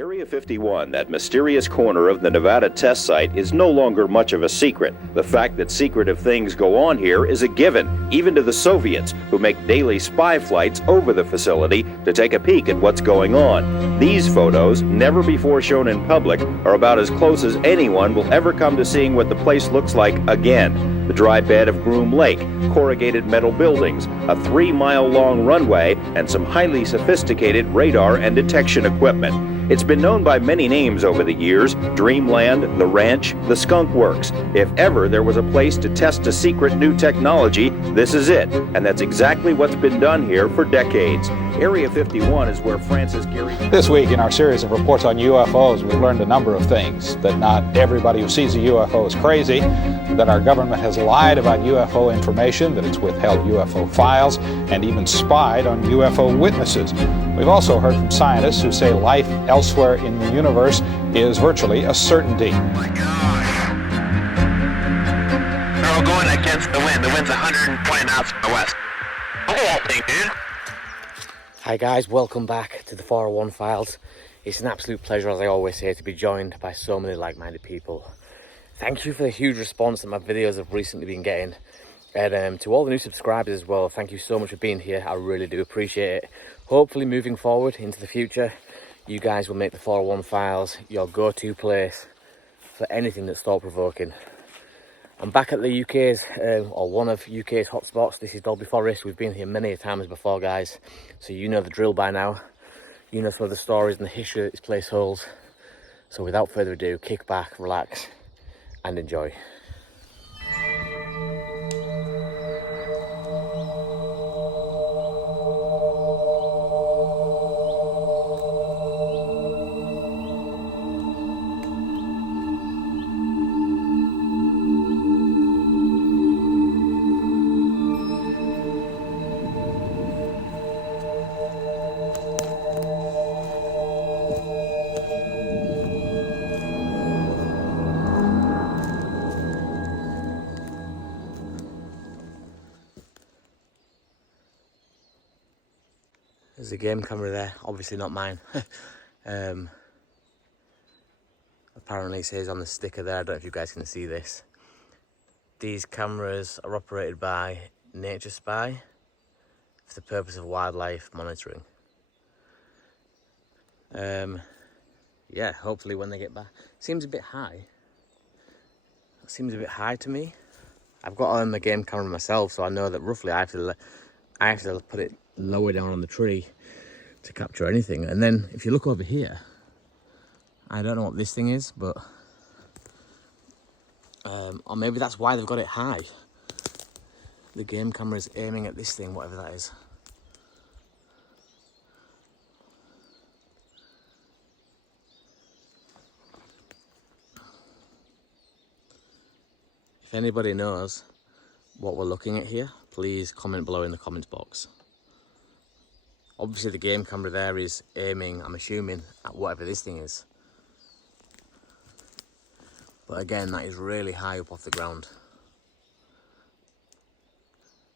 Area 51, that mysterious corner of the Nevada test site, is no longer much of a secret. The fact that secretive things go on here is a given, even to the Soviets, who make daily spy flights over the facility to take a peek at what's going on. These photos, never before shown in public, are about as close as anyone will ever come to seeing what the place looks like again. The dry bed of Groom Lake, corrugated metal buildings, a 3-mile-long runway, and some highly sophisticated radar and detection equipment. It's been known by many names over the years: Dreamland, the Ranch, the Skunk Works. If ever there was a place to test a secret new technology, this is it. And that's exactly what's been done here for decades. Area 51 is where Francis Gehry... This week in our series of reports on UFOs, we've learned a number of things. That not everybody who sees a UFO is crazy, that our government has lied about UFO information, that it's withheld UFO files, and even spied on UFO witnesses. We've also heard from scientists who say life elsewhere in the universe is virtually a certainty. Oh my gosh. We're going against the wind. The wind's 120 knots from the west. Look at that thing, dude. Hi guys, welcome back to the 401 Files. It's an absolute pleasure, as I always say, to be joined by so many like-minded people. Thank you for the huge response that my videos have recently been getting. And to all the new subscribers as well, thank you so much for being here. I really do appreciate it. Hopefully moving forward into the future, you guys will make the 401 Files your go-to place for anything that's thought-provoking. I'm back at the UK's, or one of UK's hotspots. This is Dalby Forest. We've been here many times before, guys, so you know the drill by now. You know some of the stories and the history that this place holds. So without further ado, kick back, relax, and enjoy. There's a game camera there, obviously not mine. Apparently it says on the sticker there, I don't know if you guys can see this. These cameras are operated by Nature Spy for the purpose of wildlife monitoring. Yeah, hopefully when they get back. Seems a bit high. It seems a bit high to me. I've got a game camera myself, so I know that roughly I have to put it lower down on the tree to capture anything. And then if you look over here, I don't know what this thing is, but or maybe that's why they've got it high. The game camera is aiming at this thing, whatever that is. If anybody knows what we're looking at here, please comment below in the comments box. Obviously the game camera there is aiming, I'm assuming, at whatever this thing is. But again, that is really high up off the ground.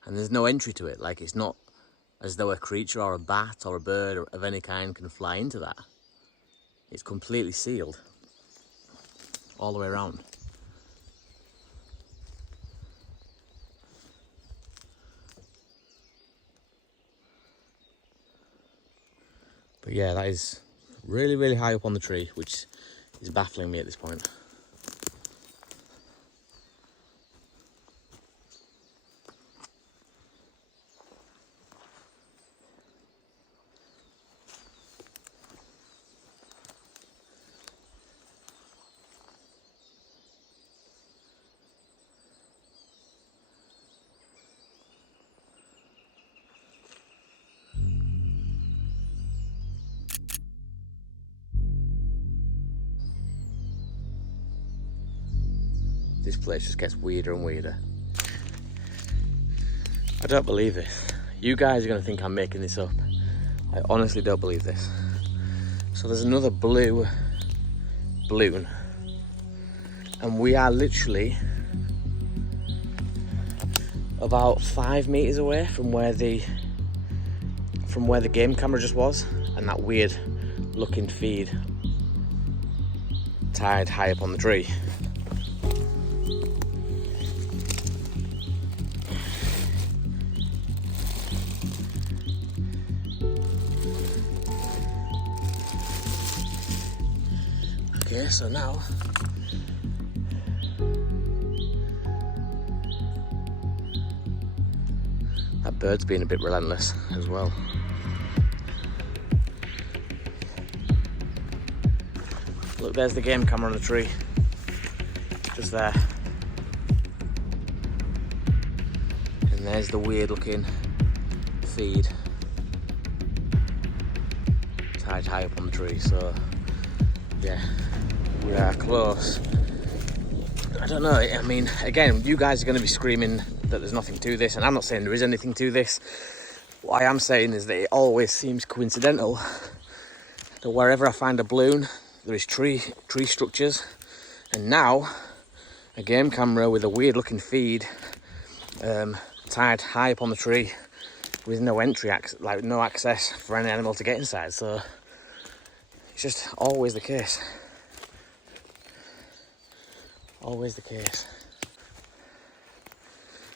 And there's no entry to it, like it's not as though a creature or a bat or a bird of any kind can fly into that. It's completely sealed all the way around. But yeah, that is really, really high up on the tree, which is baffling me at this point. This place just gets weirder and weirder. I don't believe this. You guys are going to think I'm making this up. I honestly don't believe this. So there's another blue balloon. And we are literally about 5 meters away from where the game camera just was, and that weird looking feed tied high up on the tree. Okay, so now that bird's being a bit relentless as well. Look, there's the game camera on the tree, just there. And there's the weird looking feed tied high up on the tree, so yeah, we are close. I don't know, I mean, again, you guys are going to be screaming that there's nothing to this, and I'm not saying there is anything to this. What I am saying is that it always seems coincidental that wherever I find a balloon, there is tree structures, and now a game camera with a weird looking feed tied high up on the tree with no entry access, like no access for any animal to get inside. So it's just always the case. Always the case.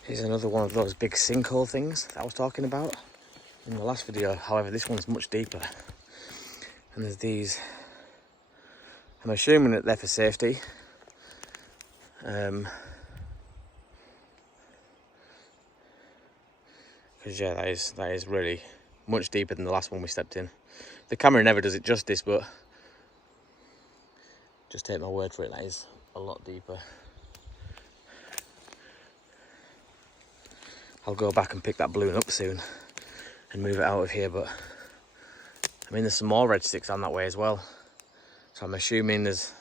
Here's another one of those big sinkhole things that I was talking about in the last video. However, this one's much deeper. And there's these, I'm assuming that they're for safety. Because yeah, that is really much deeper than the last one we stepped in. The camera never does it justice, but just take my word for it, that is a lot deeper. I'll go back and pick that balloon up soon and move it out of here, but I mean, there's some more red sticks on that way as well. So I'm assuming there's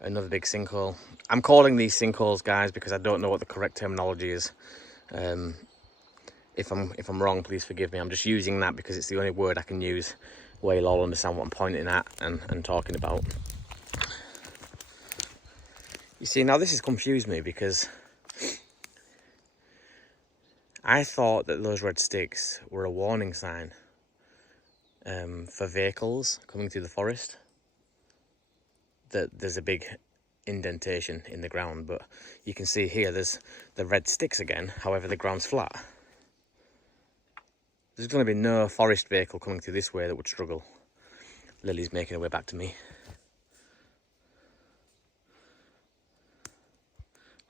another big sinkhole. I'm calling these sinkholes, guys, because I don't know what the correct terminology is. If I'm wrong, please forgive me. I'm just using that because it's the only word I can use where you'll all understand what I'm pointing at and talking about. You see, now this has confused me because I thought that those red sticks were a warning sign for vehicles coming through the forest, that there's a big indentation in the ground, but you can see here there's the red sticks again. However, the ground's flat. There's going to be no forest vehicle coming through this way that would struggle. Lily's making her way back to me.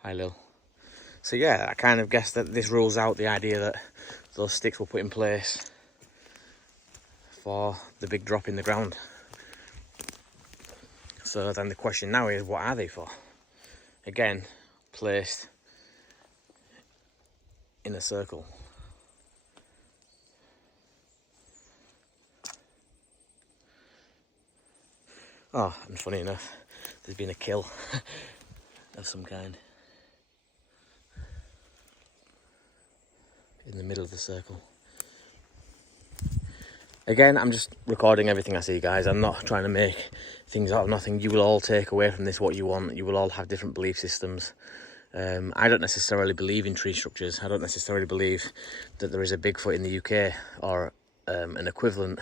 Hi, Lil. So yeah, I kind of guess that this rules out the idea that those sticks were put in place for the big drop in the ground. So then the question now is, what are they for? Again, placed in a circle. Oh, and funny enough, there's been a kill of some kind in the middle of the circle. Again, I'm just recording everything I see, guys. I'm not trying to make things out of nothing. You will all take away from this what you want. You will all have different belief systems. I don't necessarily believe in tree structures. I don't necessarily believe that there is a Bigfoot in the UK or an equivalent.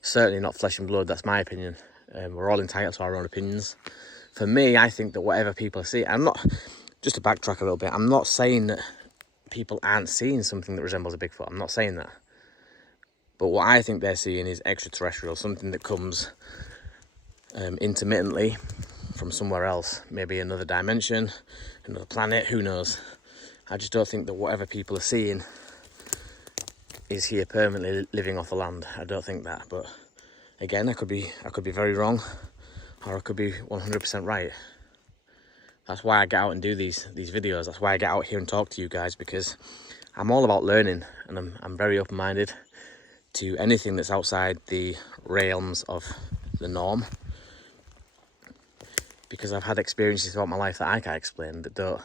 Certainly not flesh and blood. That's my opinion. We're all entitled to our own opinions. For me, I think that whatever people see, I'm not, just to backtrack a little bit, I'm not saying that people aren't seeing something that resembles a Bigfoot. I'm not saying that. But what I think they're seeing is extraterrestrial, something that comes intermittently from somewhere else. Maybe another dimension, another planet, who knows. I just don't think that whatever people are seeing is here permanently living off the land. I don't think that, but again, I could be very wrong, or I could be 100% right. That's why I get out and do these videos. That's why I get out here and talk to you guys, because I'm all about learning, and I'm very open-minded to anything that's outside the realms of the norm, because I've had experiences throughout my life that I can't explain, that don't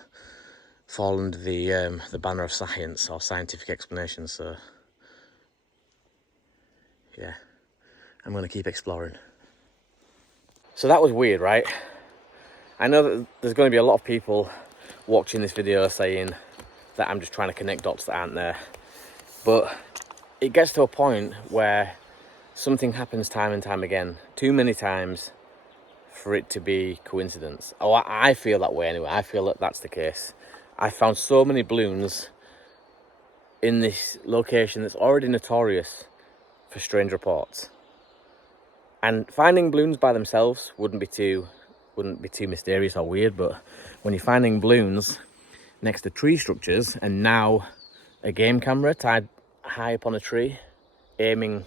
fall under the banner of science or scientific explanation. So yeah, I'm going to keep exploring. So that was weird, right? I know that there's going to be a lot of people watching this video saying that I'm just trying to connect dots that aren't there, but it gets to a point where something happens time and time again, too many times for it to be coincidence. Oh, I feel that way anyway. I feel that that's the case. I found so many balloons in this location that's already notorious for strange reports. And finding balloons by themselves wouldn't be too mysterious or weird, but when you're finding balloons next to tree structures and now a game camera tied high up on a tree, aiming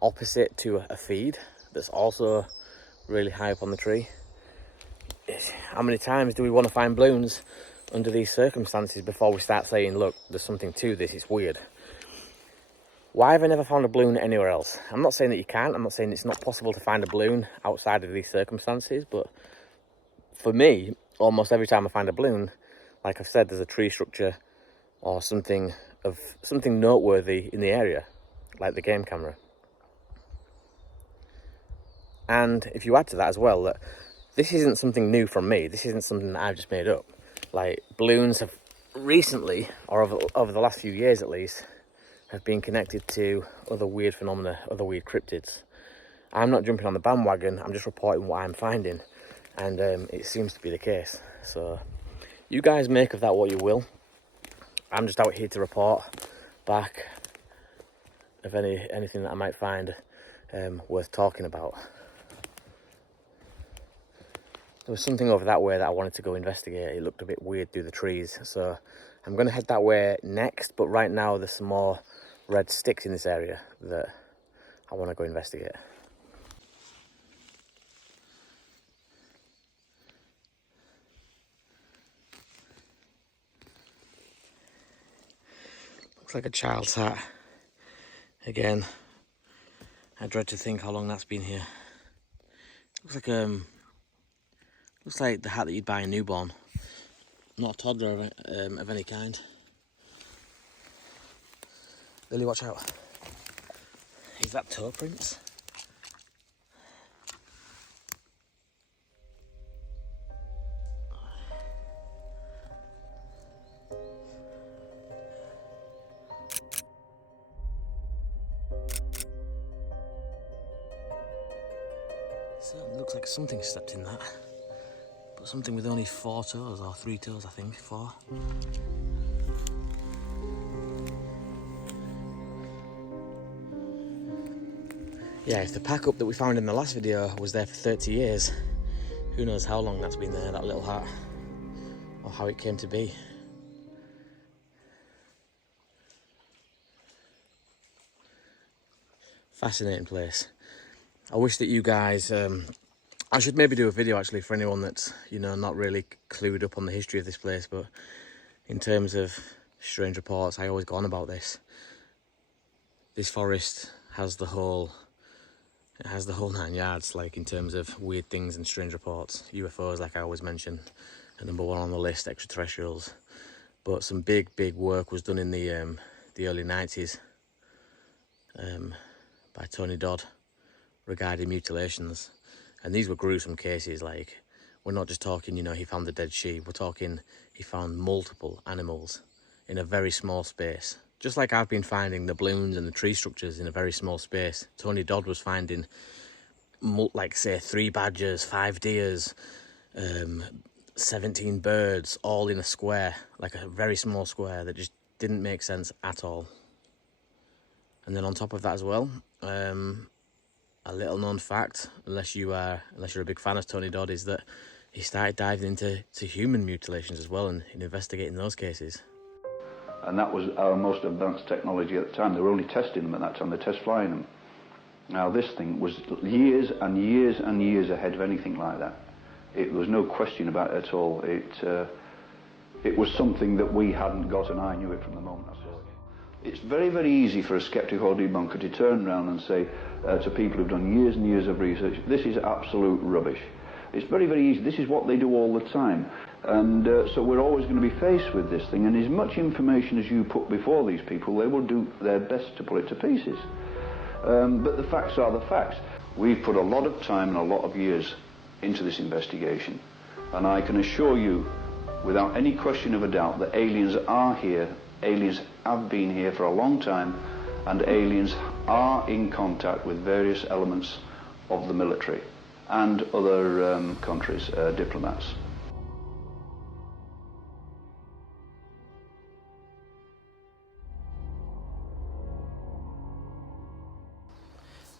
opposite to a feed that's also really high up on the tree. How many times do we want to find balloons under these circumstances before we start saying, look, there's something to this, it's weird? Why have I never found a balloon anywhere else? I'm not saying that you can't, I'm not saying it's not possible to find a balloon outside of these circumstances, but for me, almost every time I find a balloon, like I've said, there's a tree structure or something noteworthy in the area, like the game camera. And if you add to that as well, that this isn't something new from me, this isn't something that I've just made up. Like, balloons have recently, or over the last few years at least, have been connected to other weird phenomena, other weird cryptids. I'm not jumping on the bandwagon, I'm just reporting what I'm finding, and it seems to be the case. So you guys make of that what you will. I'm just out here to report back of anything that I might find worth talking about. There was something over that way that I wanted to go investigate. It looked a bit weird through the trees, so I'm going to head that way next, but right now there's some more red sticks in this area that I want to go investigate. Looks like a child's hat. Again, I dread to think how long that's been here. Looks like the hat that you'd buy a newborn. Not a toddler of any kind. Billy, watch out. Is that toe prints? Certainly looks like something stepped in that. But something with only 4 toes, or 3 toes I think, 4. Yeah, if the pack up that we found in the last video was there for 30 years, who knows how long that's been there, that little hat, or how it came to be. Fascinating place. I wish that you guys, I should maybe do a video actually for anyone that's, you know, not really clued up on the history of this place, but in terms of strange reports, I always go on about this. This forest has the whole 9 yards, like in terms of weird things and strange reports. UFOs, like I always mention, are number 1 on the list, extraterrestrials. But some big work was done in the early 90s by Tony Dodd regarding mutilations. And these were gruesome cases. Like, we're not just talking, you know, he found the dead sheep. We're talking he found multiple animals in a very small space. Just like I've been finding the balloons and the tree structures in a very small space, Tony Dodd was finding, like, say, 3 badgers, 5 deers, 17 birds, all in a square, like a very small square that just didn't make sense at all. And then on top of that as well, a little known fact, unless you're a big fan of Tony Dodd, is that he started diving into human mutilations as well and investigating those cases. And that was our most advanced technology at the time. They were only testing them at that time, they test flying them. Now this thing was years and years and years ahead of anything like that. It was no question about it at all. It was something that we hadn't got, and I knew it from the moment I saw it. It's very, very easy for a skeptic or debunker to turn around and say to people who've done years and years of research, this is absolute rubbish. It's very, very easy. This is what they do all the time. And so we're always going to be faced with this thing, and as much information as you put before these people, they will do their best to pull it to pieces. But the facts are the facts. We've put a lot of time and a lot of years into this investigation, and I can assure you, without any question of a doubt, that aliens are here, aliens have been here for a long time, and aliens are in contact with various elements of the military. and other countries, diplomats.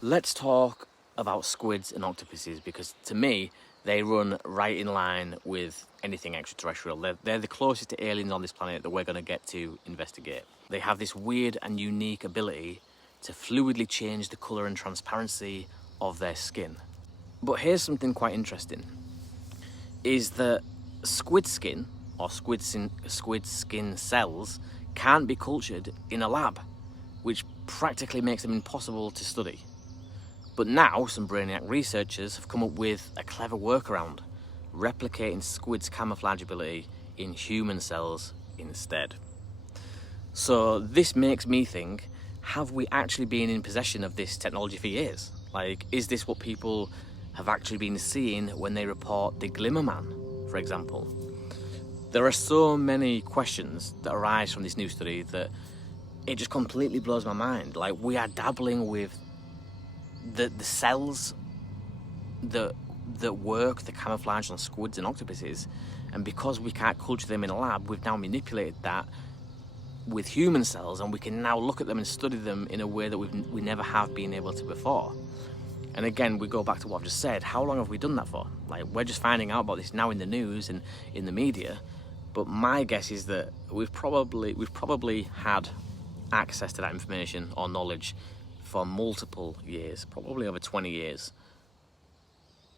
Let's talk about squids and octopuses, because to me they run right in line with anything extraterrestrial. They're the closest to aliens on this planet that we're going to get to investigate. They have this weird and unique ability to fluidly change the colour and transparency of their skin. But here's something quite interesting, is that squid skin, or squid skin cells, can't be cultured in a lab, which practically makes them impossible to study. But now some brainiac researchers have come up with a clever workaround, replicating squid's camouflage ability in human cells instead. So this makes me think, have we actually been in possession of this technology for years? Like, is this what people have actually been seeing when they report the Glimmer Man, for example? There are so many questions that arise from this new study that it just completely blows my mind. Like, we are dabbling with the cells that work the camouflage on squids and octopuses, and because we can't culture them in a lab, we've now manipulated that with human cells, and we can now look at them and study them in a way that we never have been able to before. And again, we go back to what I've just said. How long have we done that for? Like, we're just finding out about this now in the news and in the media, but my guess is that we've probably had access to that information or knowledge for multiple years, probably over 20 years.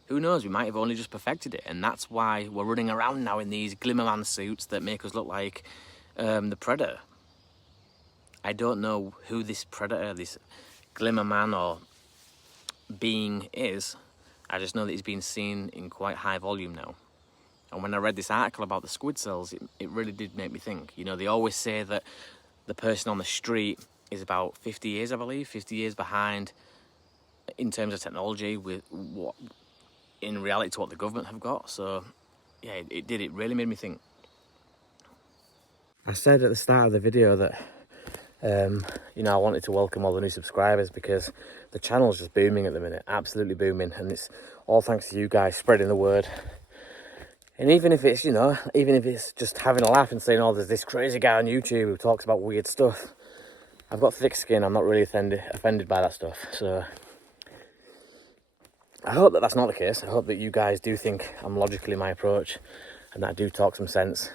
Who knows, we might have only just perfected it, and that's why we're running around now in these Glimmerman suits that make us look like the Predator. I don't know who this Predator, this Glimmerman or being is. I just know that he's been seen in quite high volume now. And when I read this article about the squid cells, it really did make me think. You know, they always say that the person on the street is about 50 years, I believe, 50 years behind in terms of technology with what, in reality, to what the government have got. So, yeah, it really made me think. I said at the start of the video that, you know, I wanted to welcome all the new subscribers because the channel's just booming at the minute, absolutely booming. And it's all thanks to you guys spreading the word. And even if it's, you know, even if it's just having a laugh and saying, oh, there's this crazy guy on YouTube who talks about weird stuff. I've got thick skin, I'm not really offended by that stuff. So I hope that that's not the case. I hope that you guys do think I'm logical in my approach and that I do talk some sense.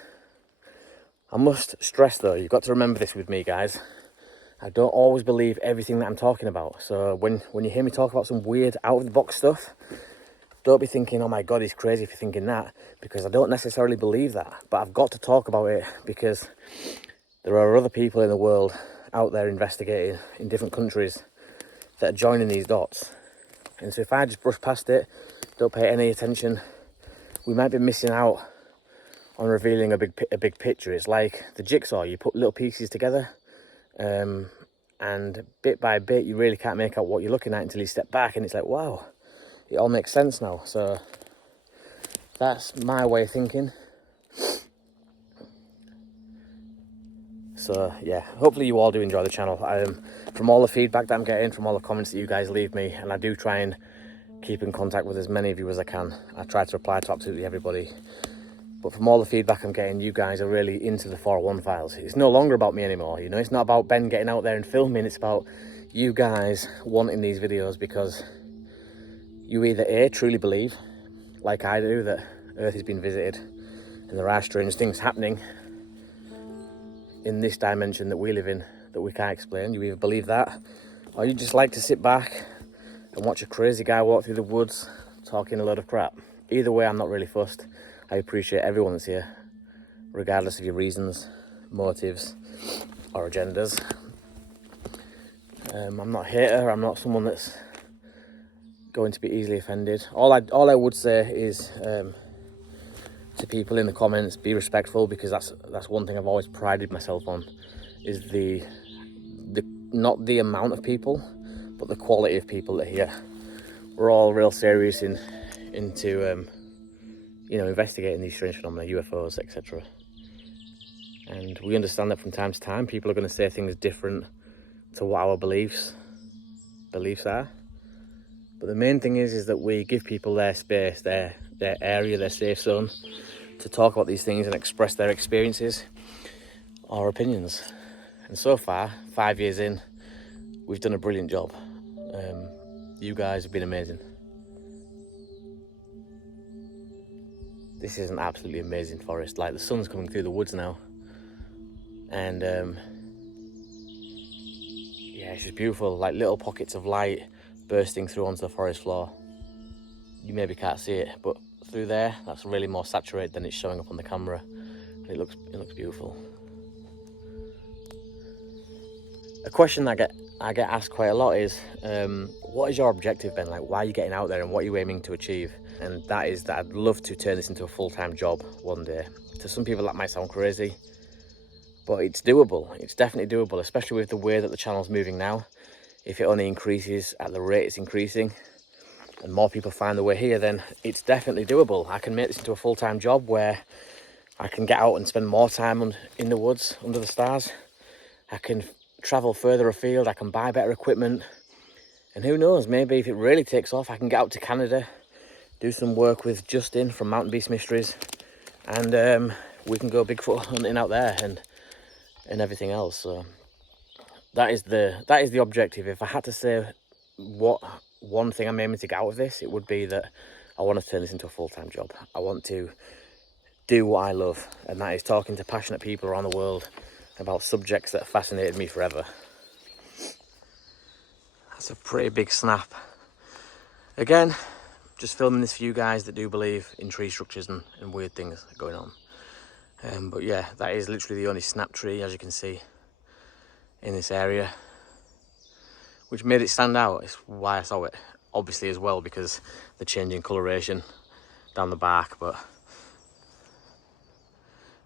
I must stress though, you've got to remember this with me, guys. I don't always believe everything that I'm talking about. So when you hear me talk about some weird out-of-the-box stuff, don't be thinking, oh my God, he's crazy for thinking that, because I don't necessarily believe that. But I've got to talk about it because there are other people in the world out there investigating in different countries that are joining these dots. And so if I just brush past it, don't pay any attention, we might be missing out on revealing a big picture. It's like the jigsaw, you put little pieces together, and bit by bit you really can't make out what you're looking at until you step back and it's like, wow, it all makes sense now. So that's my way of thinking. So yeah, hopefully you all do enjoy the channel. From all the feedback that I'm getting, from all the comments that you guys leave me, and I do try and keep in contact with as many of you as I can. I try to reply to absolutely everybody. But from all the feedback I'm getting, you guys are really into the 401 files. It's no longer about me anymore, you know. It's not about Ben getting out there and filming. It's about you guys wanting these videos because you either A, truly believe, like I do, that Earth has been visited and there are strange things happening in this dimension that we live in that we can't explain. You either believe that, or you just like to sit back and watch a crazy guy walk through the woods talking a load of crap. Either way, I'm not really fussed. I appreciate everyone that's here, regardless of your reasons, motives, or agendas. I'm not a hater, I'm not someone that's going to be easily offended. All I would say is to people in the comments, be respectful, because that's one thing I've always prided myself on, is the not the amount of people, but the quality of people that are here. We're all real serious into you know, investigating these strange phenomena, UFOs, etc. And we understand that from time to time people are going to say things different to what our beliefs are. But the main thing is that we give people their space, their area, their safe zone to talk about these things and express their experiences or opinions. And so far, 5 years in, we've done a brilliant job. You guys have been amazing. This is an absolutely amazing forest. Like, the sun's coming through the woods now. And yeah, it's just beautiful. Like little pockets of light bursting through onto the forest floor. You maybe can't see it, but through there, that's really more saturated than it's showing up on the camera. And it looks beautiful. A question I get asked quite a lot is, what is your objective, Ben? Like, why are you getting out there and what are you aiming to achieve? And that is that I'd love to turn this into a full-time job one day. To some people that might sound crazy, but it's doable. It's definitely doable, especially with the way that the channel's moving now. If it only increases at the rate it's increasing and more people find the way here, then it's definitely doable. I can make this into a full-time job where I can get out and spend more time in the woods under the stars. I can travel further afield, I can buy better equipment, and who knows, maybe if it really takes off, I can get out to Canada, do some work with Justin from Mountain Beast Mysteries, and we can go Bigfoot hunting out there and everything else. So that is the objective. If I had to say what one thing I'm aiming to get out of this, it would be that I want to turn this into a full-time job. I want to do what I love, and that is talking to passionate people around the world about subjects that have fascinated me forever. That's a pretty big snap. Again, just filming this for you guys that do believe in tree structures and weird things going on. But yeah, that is literally the only snap tree, as you can see, in this area, which made it stand out. It's why I saw it, obviously, as well, because the changing coloration down the bark. But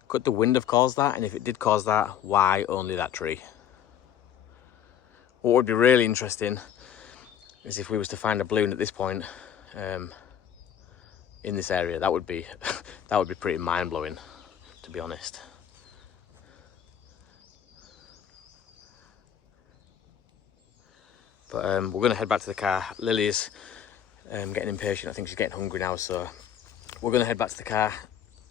could the wind have caused that? And if it did cause that, why only that tree? What would be really interesting is if we was to find a balloon at this point in this area. That would be pretty mind-blowing, to be honest. But we're going to head back to the car. Lily's getting impatient. I think she's getting hungry now, so we're going to head back to the car,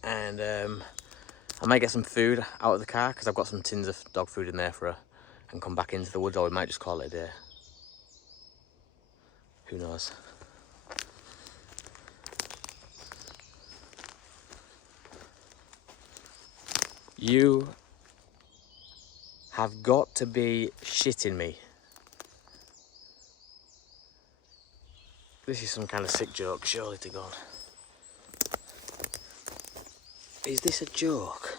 and I might get some food out of the car because I've got some tins of dog food in there for her, and come back into the woods, or we might just call it a day. Who knows? You have got to be shitting me. This is some kind of sick joke, surely to God. Is this a joke?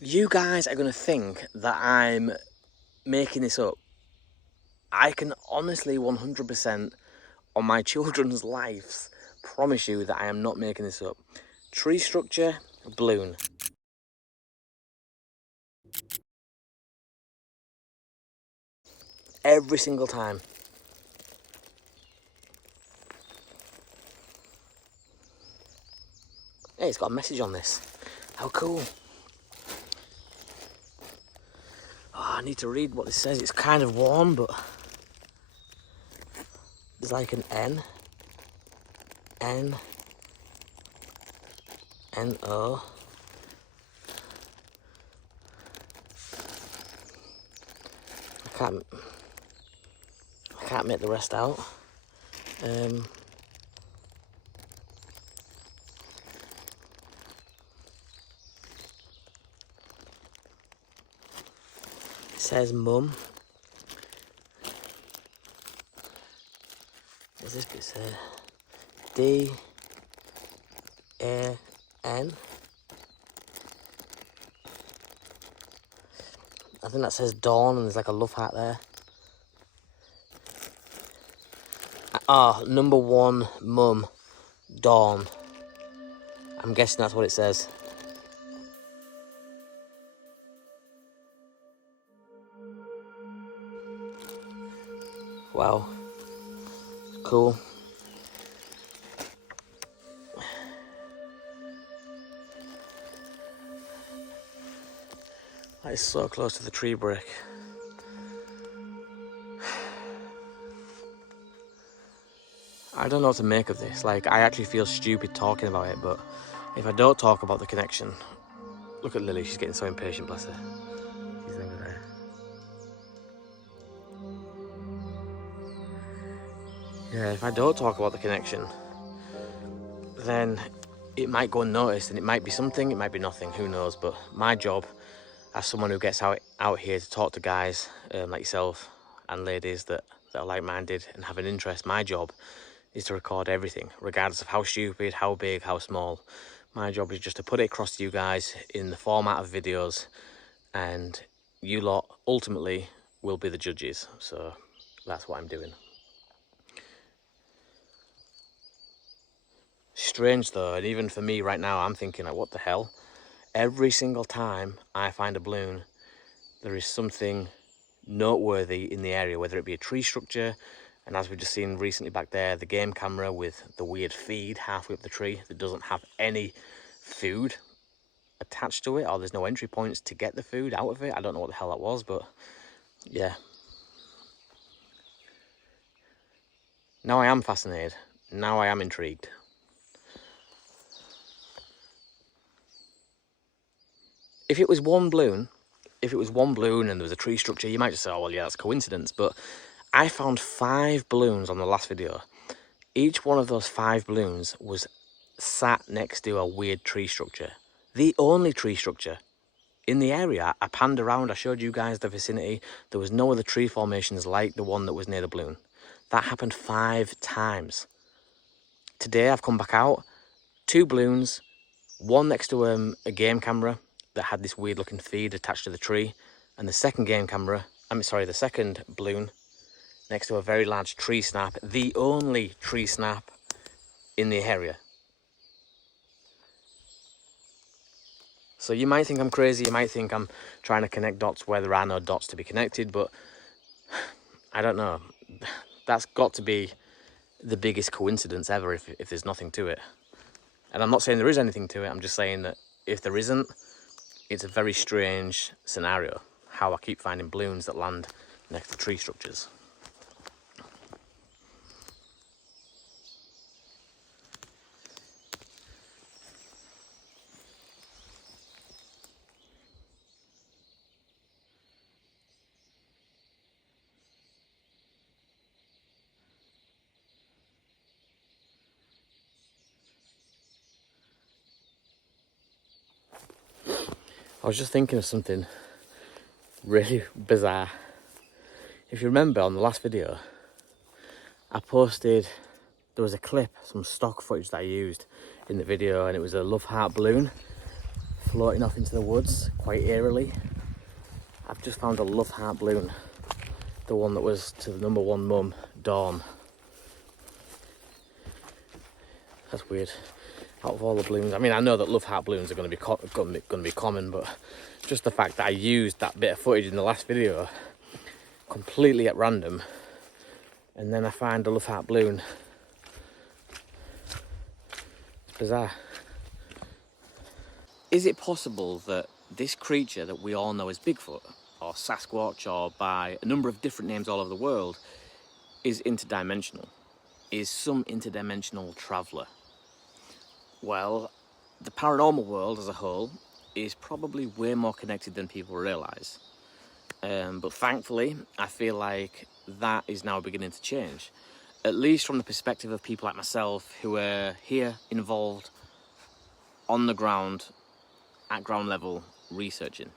You guys are going to think that I'm making this up. I can honestly 100% on my children's lives promise you that I am not making this up. Tree structure, balloon. Every single time. Hey, it's got a message on this. How cool. Oh, I need to read what this says. It's kind of worn, but there's like an N. N. N-O. I can't make the rest out. It says mum. What's this bit say? D-A-N. I think that says Dawn, and there's like a love heart there. Ah, number 1, mum, Dawn. I'm guessing that's what it says. Wow. Cool. That is so close to the tree break. I don't know what to make of this. Like, I actually feel stupid talking about it, but if I don't talk about the connection... Look at Lily, she's getting so impatient, bless her. She's over there. Yeah, if I don't talk about the connection, then it might go unnoticed, and it might be something, it might be nothing, who knows. But my job, as someone who gets out here to talk to guys like yourself and ladies that are like-minded and have an interest, my job is to record everything, regardless of how stupid, how big, how small. My job is just to put it across to you guys in the format of videos, and you lot ultimately will be the judges. So that's what I'm doing. Strange though, and even for me right now, I'm thinking like, what the hell? Every single time I find a balloon, there is something noteworthy in the area, whether it be a tree structure, and as we've just seen recently back there, the game camera with the weird feed halfway up the tree that doesn't have any food attached to it, or there's no entry points to get the food out of it. I don't know what the hell that was, but yeah. Now I am fascinated. Now I am intrigued. If it was one balloon and there was a tree structure, you might just say, oh, well, yeah, that's coincidence. But I found 5 balloons on the last video. Each one of those 5 balloons was sat next to a weird tree structure. The only tree structure in the area. I panned around, I showed you guys the vicinity. There was no other tree formations like the one that was near the balloon. That happened 5 times. Today I've come back out, 2 balloons, one next to a game camera that had this weird looking feed attached to the tree, and the second the second balloon next to a very large tree snap, the only tree snap in the area. So you might think I'm crazy, you might think I'm trying to connect dots where there are no dots to be connected, but I don't know. That's got to be the biggest coincidence ever if there's nothing to it. And I'm not saying there is anything to it, I'm just saying that if there isn't, it's a very strange scenario, how I keep finding balloons that land next to tree structures. I was just thinking of something really bizarre. If you remember on the last video, I posted, there was a clip, some stock footage that I used in the video, and it was a love heart balloon floating off into the woods quite eerily. I've just found a love heart balloon, the one that was to the #1 mum, Dawn. That's weird. Out of all the balloons, I mean, I know that love heart balloons are going to be common, but just the fact that I used that bit of footage in the last video completely at random, and then I find a love heart balloon. It's bizarre. Is it possible that this creature that we all know as Bigfoot, or Sasquatch, or by a number of different names all over the world, is interdimensional? Is some interdimensional traveller? Well, the paranormal world as a whole is probably way more connected than people realise. But thankfully, I feel like that is now beginning to change. At least from the perspective of people like myself who are here involved on the ground, at ground level, researching.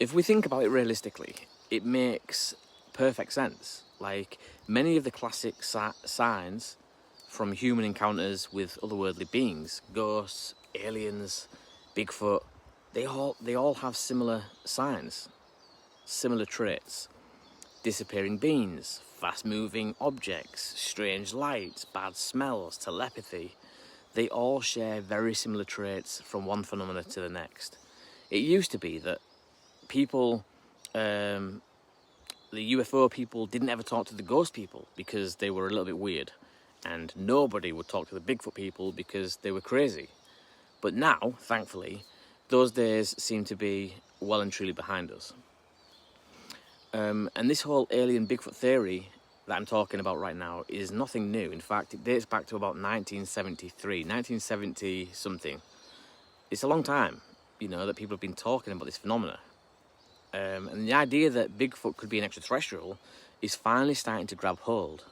If we think about it realistically, it makes perfect sense. Like many of the classic signs from human encounters with otherworldly beings, ghosts, aliens, Bigfoot, they all have similar signs, similar traits. Disappearing beings, fast-moving objects, strange lights, bad smells, telepathy. They all share very similar traits from one phenomena to the next. It used to be that people, the UFO people, didn't ever talk to the ghost people because they were a little bit weird. And nobody would talk to the Bigfoot people because they were crazy. But now, thankfully, those days seem to be well and truly behind us. And this whole alien Bigfoot theory that I'm talking about right now is nothing new. In fact, it dates back to about 1973, 1970 something. It's a long time, you know, that people have been talking about this phenomena. And the idea that Bigfoot could be an extraterrestrial is finally starting to grab hold,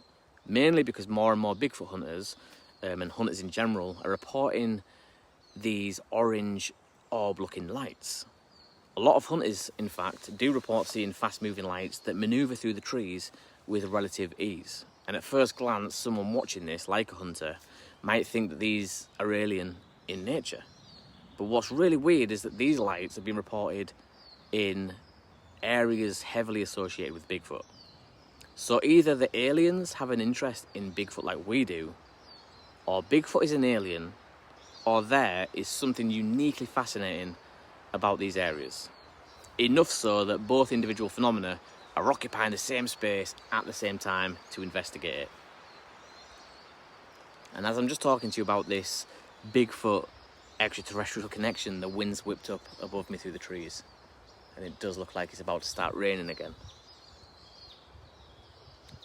mainly because more and more Bigfoot hunters and hunters in general are reporting these orange orb-looking lights. A lot of hunters, in fact, do report seeing fast-moving lights that manoeuvre through the trees with relative ease. And at first glance, someone watching this, like a hunter, might think that these are alien in nature. But what's really weird is that these lights have been reported in areas heavily associated with Bigfoot. So either the aliens have an interest in Bigfoot like we do, or Bigfoot is an alien, or there is something uniquely fascinating about these areas. Enough so that both individual phenomena are occupying the same space at the same time to investigate it. And as I'm just talking to you about this Bigfoot extraterrestrial connection, the wind's whipped up above me through the trees. And it does look like it's about to start raining again.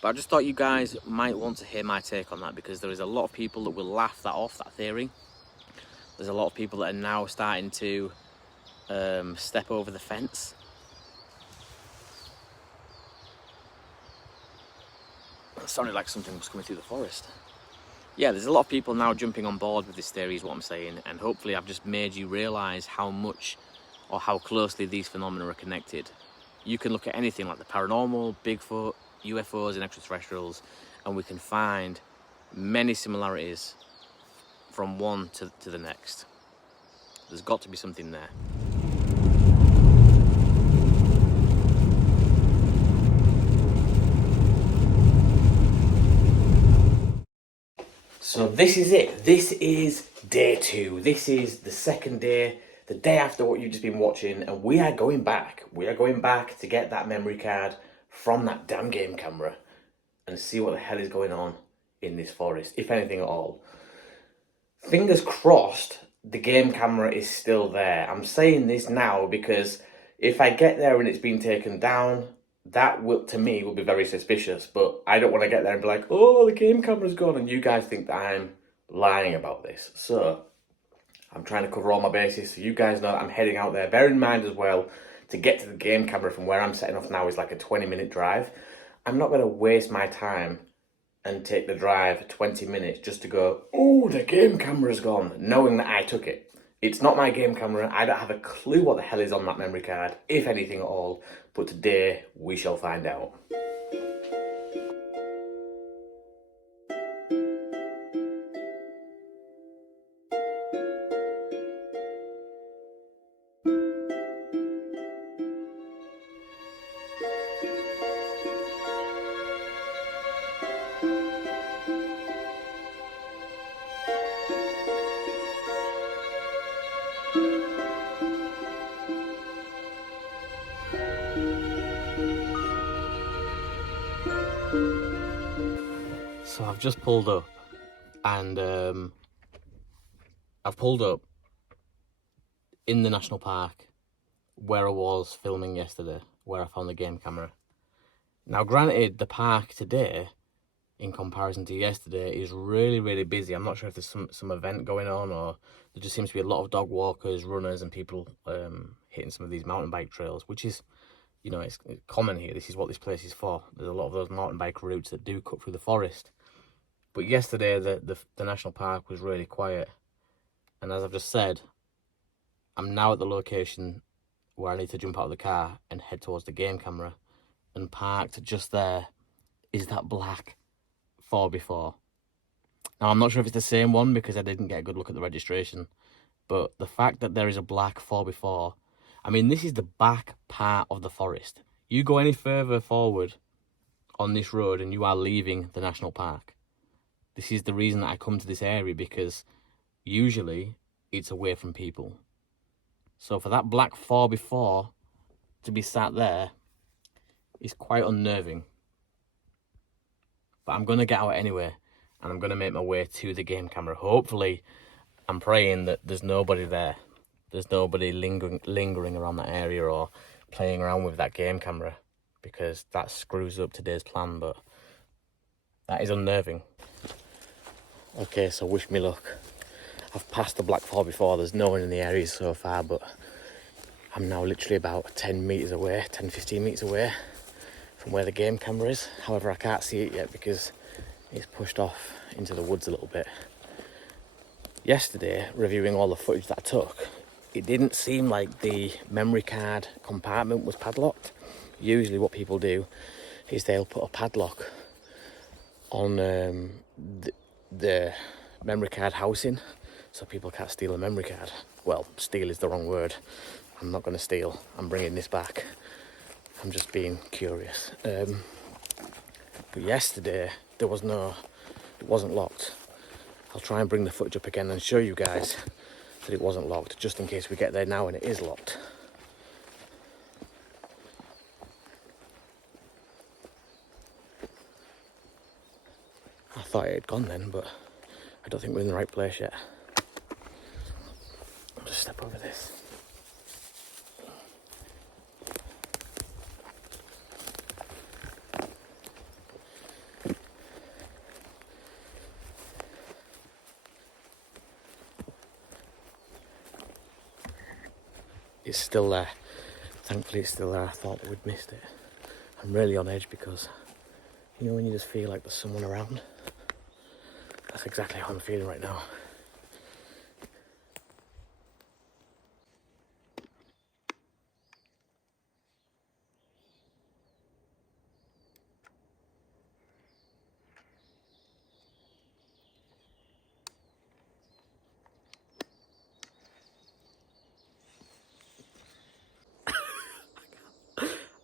But I just thought you guys might want to hear my take on that, because there is a lot of people that will laugh that off, that theory. There's a lot of people that are now starting to step over the fence. It sounded like something was coming through the forest. Yeah, there's a lot of people now jumping on board with this theory is what I'm saying, and hopefully I've just made you realise how much or how closely these phenomena are connected. You can look at anything like the paranormal, Bigfoot, UFOs and extraterrestrials, and we can find many similarities from one to the next. There's got to be something there. So this is it. This is day 2. This is the second day, the day after what you've just been watching, and we are going back. We are going back to get that memory card from that damn game camera and see what the hell is going on in this forest, if anything at all. Fingers crossed the game camera is still there. I'm saying this now because if I get there and it's been taken down, that will, to me, will be very suspicious. But I don't want to get there and be like, oh, the game camera's gone, and you guys think that I'm lying about this. So I'm trying to cover all my bases so you guys know that I'm heading out there. Bear in mind as well, to get to the game camera from where I'm setting off now is like a 20-minute drive. I'm not going to waste my time and take the drive 20 minutes just to go, oh, the game camera's gone, knowing that I took it. It's not my game camera. I don't have a clue what the hell is on that memory card, if anything at all. But today, we shall find out. So I've just pulled up, and I've pulled up in the national park where I was filming yesterday, where I found the game camera. Now granted, the park today, in comparison to yesterday, is really, really busy. I'm not sure if there's some event going on, or there just seems to be a lot of dog walkers, runners, and people hitting some of these mountain bike trails, which is, you know, it's common here. This is what this place is for. There's a lot of those mountain bike routes that do cut through the forest. But yesterday, the national park was really quiet. And as I've just said, I'm now at the location where I need to jump out of the car and head towards the game camera. And parked just there is that black 4x4. Now, I'm not sure if it's the same one because I didn't get a good look at the registration. But the fact that there is a black 4x4, I mean, this is the back part of the forest. You go any further forward on this road and you are leaving the national park. This is the reason that I come to this area, because usually it's away from people. So for that black 4x4 to be sat there is quite unnerving. But I'm going to get out anyway, and I'm going to make my way to the game camera. Hopefully, I'm praying that there's nobody there. There's nobody lingering around that area or playing around with that game camera, because that screws up today's plan. But That is unnerving. Okay, so wish me luck. I've passed the Blackfall before, there's no one in the area so far, but I'm now literally about 10 metres away, 10-15 metres away from where the game camera is. However, I can't see it yet because it's pushed off into the woods a little bit. Yesterday, reviewing all the footage that I took, it didn't seem like the memory card compartment was padlocked. Usually what people do is they'll put a padlock on the memory card housing so people can't steal a memory card. Well, steal is the wrong word. I'm not going to steal. I'm bringing this back. I'm just being curious. But yesterday, it wasn't locked. I'll try and bring the footage up again and show you guys that it wasn't locked, just in case we get there now and it is locked. I thought it had gone then, but I don't think we're in the right place yet. I'll just step over this. It's still there. Thankfully it's still there. I thought we'd missed it. I'm really on edge because, you know, when you just feel like there's someone around? That's exactly how I'm feeling right now.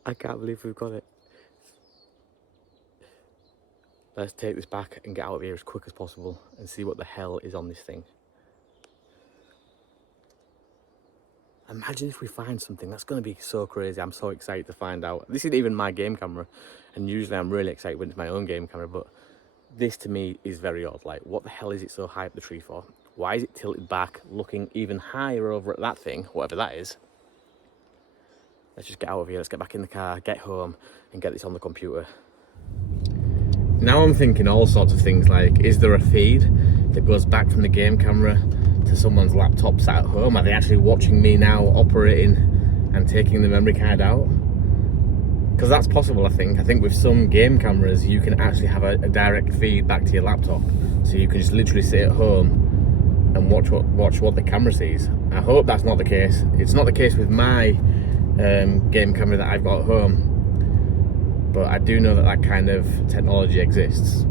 I can't believe we've got it. Let's take this back and get out of here as quick as possible and see what the hell is on this thing. Imagine if we find something. That's going to be so crazy. I'm so excited to find out. This isn't even my game camera, and usually I'm really excited when it's my own game camera, but this to me is very odd. Like, what the hell is it so high up the tree for? Why is it tilted back, looking even higher over at that thing, whatever that is? Let's just get out of here. Let's get back in the car, get home, and get this on the computer. Now I'm thinking all sorts of things like, is there a feed that goes back from the game camera to someone's laptop sat at home? Are they actually watching me now operating and taking the memory card out? Because that's possible, I think. I think with some game cameras, you can actually have a direct feed back to your laptop. So you can just literally sit at home and watch what the camera sees. I hope that's not the case. It's not the case with my game camera that I've got at home, but I do know that that kind of technology exists.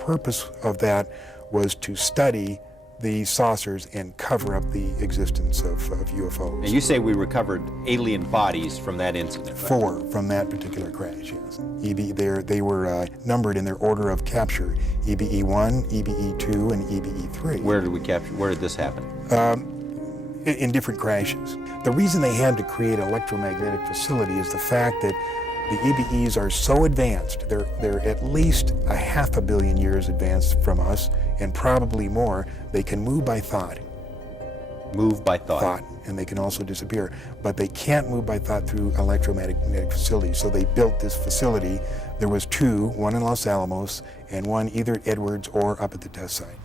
purpose of that was to study the saucers and cover up the existence of UFOs. Now you say we recovered alien bodies from that incident, right? 4 from that particular crash, yes. They were numbered in their order of capture, EBE-1, EBE-2, and EBE-3. Where did we capture? Where did this happen? In different crashes. The reason they had to create an electromagnetic facility is the fact that the EBEs are so advanced, they're at least 500 million years advanced from us, and probably more. They can move by thought. Move by thought. And they can also disappear. But they can't move by thought through electromagnetic facilities. So they built this facility. There was 2, one in Los Alamos and one either at Edwards or up at the test site.